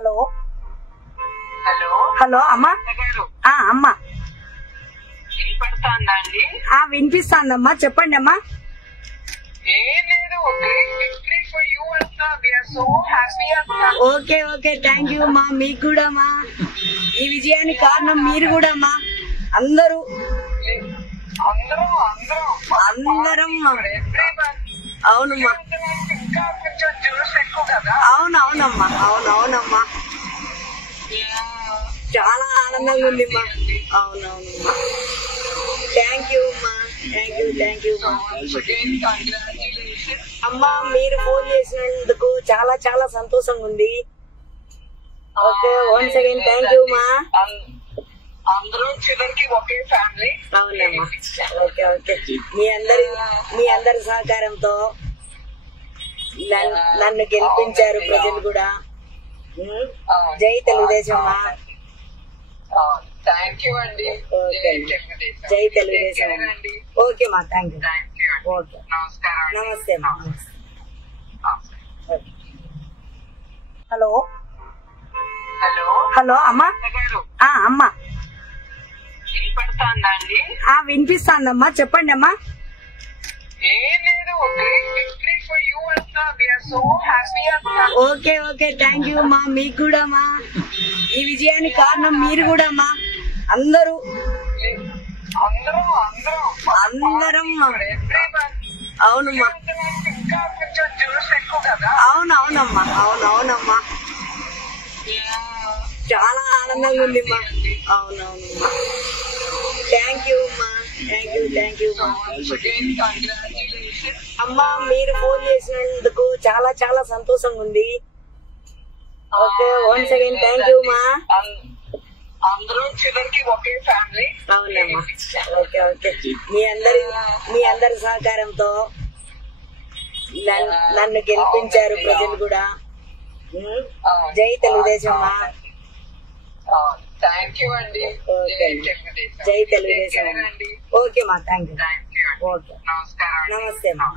Hello hello hello అమ్మా. అమ్మా వినపడుతుందండి? వినిపిస్తాందమ్మా, చెప్పండి అమ్మా. ఏం లేదు, గ్రేట్ విక్టరీ ఫర్ యూ అంతా. వి ఆర్ సో హ్యాపీ అంతా. ఓకే ఓకే, థ్యాంక్ యూ అమ్మా. మీకు కూడా అమ్మా, ఈ విజయానికి కారణం మీరు కూడా అమ్మా. అందరూ అందరం అవునమ్మా. ఇంకా కొంచెం జ్యూస్ ఎక్కువ కదా. అవునవునమ్మా, అవునవునమ్మా, చాలా ఆనందంగా ఉంది అమ్మా. అవునవునమ్మా, థ్యాంక్ యూ అమ్మా, థ్యాంక్ యూ అమ్మా. మీరు ఫోన్ చేసినందుకు చాలా చాలా సంతోషంగా ఉంది. Okay, once again thank you అమ్మా. అందరూ చివరికి ఒకే ఫ్యామిలీ. అవునమ్మా, ఓకే ఓకే. మీ అందరి సహకారంతో నన్ను గెలిపించారు ప్రజలు కూడా. జై తెలుగుదేశం అమ్మా. థ్యాంక్ యూ అండి. జై తెలుగుదేశం. ఓకే మా, థ్యాంక్ యూ. ఓకే, నమస్కారం. నమస్తే అమ్మా. హలో హలో హలో అమ్మా. అమ్మా వినపడుతుందండి? వినిపిస్తాందమ్మా, చెప్పండి అమ్మా. ఏం లేదు, గ్రేట్ విక్టరీ ఫర్ యూ అంతా. వి ఆర్ సో హ్యాపీ అంతా. ఓకే ఓకే, థ్యాంక్ యూ అమ్మా. మీకు కూడా అమ్మా, ఈ విజయానికి కారణం మీరు కూడా అమ్మా. అందరం అవునమ్మా. ఇంకా కొంచెం జ్యూస్ ఎక్కువ కదా. అవునవునమ్మా, అవునవునమ్మా, చాలా ఆనందంగా ఉంది అమ్మా. అవునవునమ్మా, థ్యాంక్ యూ అమ్మా, థ్యాంక్ యూ అమ్మా. మీరు ఫోన్ చేసినందుకు చాలా చాలా సంతోషంగా ఉంది. Okay, once again thank you అమ్మా. అందరూ చివరికి ఒకే ఫ్యామిలీ. అవునమ్మా, ఓకే ఓకే. మీ అందరి సహకారంతో నన్ను గెలిపించారు ప్రజలు కూడా. జై తెలుగుదేశం అమ్మా. థ్యాంక్ యూ అండి. జై తెలుగుదేశం. ఓకే మా, థ్యాంక్ యూ. ఓకే, ఓకే, నమస్కారం. నమస్తే అమ్మా.